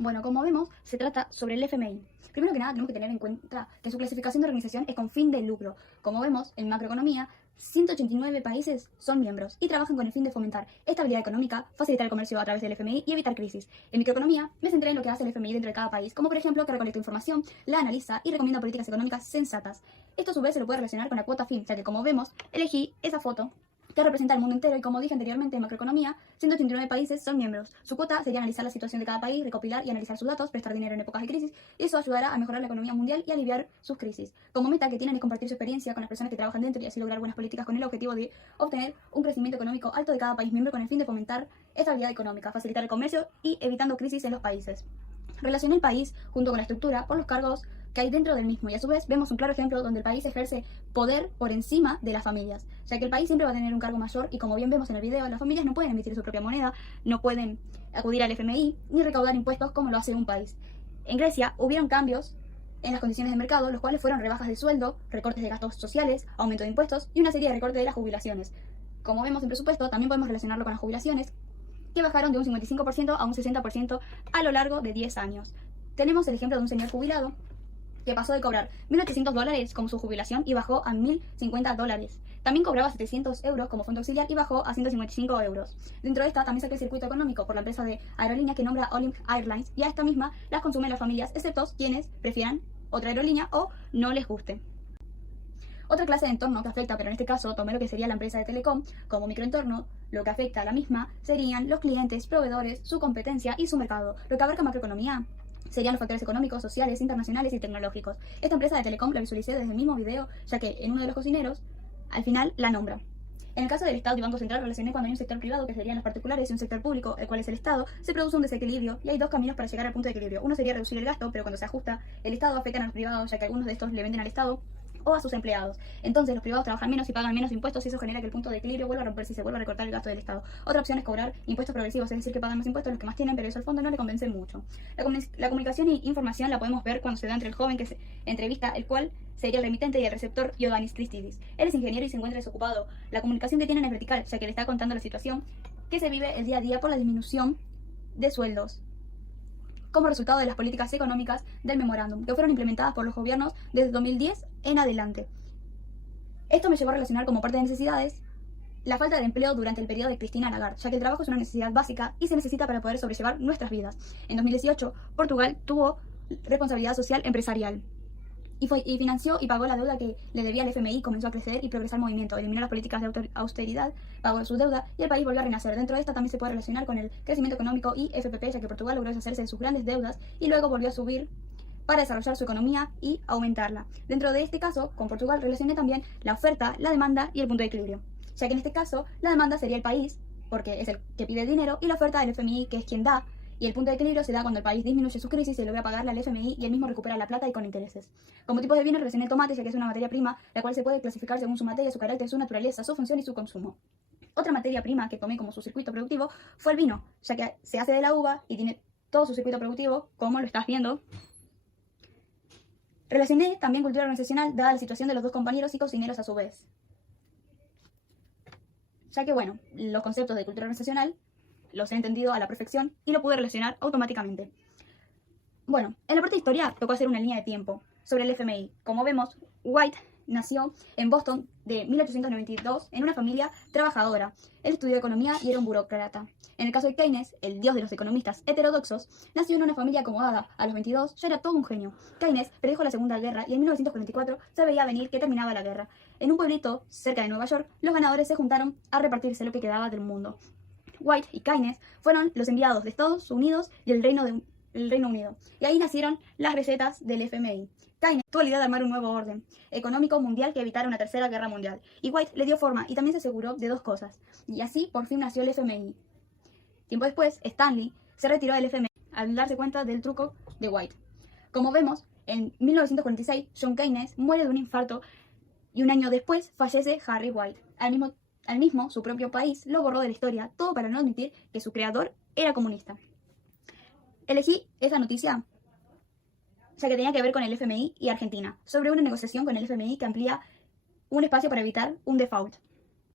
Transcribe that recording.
Bueno, como vemos, se trata sobre el FMI. Primero que nada, tenemos que tener en cuenta que su clasificación de organización es con fin de lucro. Como vemos, en macroeconomía, 189 países son miembros y trabajan con el fin de fomentar estabilidad económica, facilitar el comercio a través del FMI y evitar crisis. En microeconomía, me centré en lo que hace el FMI dentro de cada país, como por ejemplo que recolecta información, la analiza y recomienda políticas económicas sensatas. Esto a su vez se lo puede relacionar con la cuota FIM, ya que como vemos, elegí esa foto que representa el mundo entero y como dije anteriormente en macroeconomía, 189 países son miembros. Su cuota sería analizar la situación de cada país, recopilar y analizar sus datos, prestar dinero en épocas de crisis, y eso ayudará a mejorar la economía mundial y aliviar sus crisis. Como meta que tienen es compartir su experiencia con las personas que trabajan dentro y así lograr buenas políticas con el objetivo de obtener un crecimiento económico alto de cada país miembro con el fin de fomentar estabilidad económica, facilitar el comercio y evitando crisis en los países. Relaciona el país junto con la estructura por los cargos que hay dentro del mismo y a su vez vemos un claro ejemplo donde el país ejerce poder por encima de las familias, ya que el país siempre va a tener un cargo mayor y como bien vemos en el video, las familias no pueden emitir su propia moneda, no pueden acudir al FMI ni recaudar impuestos como lo hace un país. En Grecia hubieron cambios en las condiciones de mercado, los cuales fueron rebajas de sueldo, recortes de gastos sociales, aumento de impuestos y una serie de recortes de las jubilaciones. Como vemos en presupuesto, también podemos relacionarlo con las jubilaciones, que bajaron de un 55% a un 60% a lo largo de 10 años. Tenemos el ejemplo de un señor jubilado que pasó de cobrar $1.800 como su jubilación y bajó a $1.050. También cobraba 700 euros como fondo auxiliar y bajó a 155 euros. Dentro de esta también saqué el circuito económico por la empresa de aerolíneas que nombra Olympic Airlines y a esta misma las consumen las familias, excepto quienes prefieran otra aerolínea o no les guste. Otra clase de entorno que afecta, pero en este caso tomé lo que sería la empresa de telecom como microentorno, lo que afecta a la misma serían los clientes, proveedores, su competencia y su mercado. Lo que abarca macroeconomía serían los factores económicos, sociales, internacionales y tecnológicos. Esta empresa de telecom la visualicé desde el mismo video, ya que en uno de los cocineros, al final, la nombra. En el caso del Estado y Banco Central relacioné cuando hay un sector privado, que serían los particulares, y un sector público, el cual es el Estado, se produce un desequilibrio y hay dos caminos para llegar al punto de equilibrio. Uno sería reducir el gasto, pero cuando se ajusta el Estado afectan a los privados, ya que algunos de estos le venden al Estado o a sus empleados. Entonces los privados trabajan menos y pagan menos impuestos y eso genera que el punto de equilibrio vuelva a romperse y se vuelva a recortar el gasto del Estado. Otra opción es cobrar impuestos progresivos, es decir, que pagan más impuestos los que más tienen, pero eso al fondo no le convence mucho. La comunicación y información la podemos ver cuando se da entre el joven que se entrevista, el cual sería el remitente y el receptor Ioannis Christidis. Él es ingeniero y se encuentra desocupado. La comunicación que tienen es vertical, ya que le está contando la situación que se vive el día a día por la disminución de sueldos como resultado de las políticas económicas del memorándum, que fueron implementadas por los gobiernos desde 2010 en adelante. Esto me llevó a relacionar como parte de necesidades la falta de empleo durante el periodo de Cristina Lagarde, ya que el trabajo es una necesidad básica y se necesita para poder sobrellevar nuestras vidas. En 2018, Portugal tuvo responsabilidad social empresarial y financió y pagó la deuda que le debía al FMI, comenzó a crecer y progresar el movimiento, eliminó las políticas de austeridad, pagó su deuda y el país volvió a renacer. Dentro de esta también se puede relacionar con el crecimiento económico y FPP, ya que Portugal logró deshacerse de sus grandes deudas y luego volvió a subir para desarrollar su economía y aumentarla. Dentro de este caso, con Portugal relacioné también la oferta, la demanda y el punto de equilibrio, ya que en este caso la demanda sería el país, porque es el que pide el dinero, y la oferta del FMI, que es quien da, y el punto de equilibrio se da cuando el país disminuye su crisis y logra pagarle al FMI y él mismo recupera la plata y con intereses. Como tipos de bienes relacioné el tomate, ya que es una materia prima, la cual se puede clasificar según su materia, su carácter, su naturaleza, su función y su consumo. Otra materia prima que tomé como su circuito productivo fue el vino, ya que se hace de la uva y tiene todo su circuito productivo, como lo estás viendo. Relacioné también cultura organizacional, dada la situación de los dos compañeros y cocineros a su vez. Ya que, bueno, los conceptos de cultura organizacional los he entendido a la perfección y lo pude relacionar automáticamente. Bueno, en la parte de historia tocó hacer una línea de tiempo sobre el FMI. Como vemos, White nació en Boston de 1892 en una familia trabajadora. Él estudió economía y era un burócrata. En el caso de Keynes, el dios de los economistas heterodoxos, nació en una familia acomodada. A los 22 ya era todo un genio. Keynes predijo la Segunda Guerra y en 1944 se veía venir que terminaba la guerra. En un pueblito cerca de Nueva York, los ganadores se juntaron a repartirse lo que quedaba del mundo. White y Keynes fueron los enviados de Estados Unidos y el Reino Unido. Y ahí nacieron las recetas del FMI. Keynes tuvo la idea de armar un nuevo orden económico mundial que evitara una tercera guerra mundial. Y White le dio forma y también se aseguró de dos cosas. Y así por fin nació el FMI. Tiempo después, Stanley se retiró del FMI al darse cuenta del truco de White. Como vemos, en 1946, John Keynes muere de un infarto y un año después fallece Harry White. Al mismo, su propio país lo borró de la historia, todo para no admitir que su creador era comunista. Elegí esa noticia ya que tenía que ver con el FMI y Argentina, sobre una negociación con el FMI que amplía un espacio para evitar un default.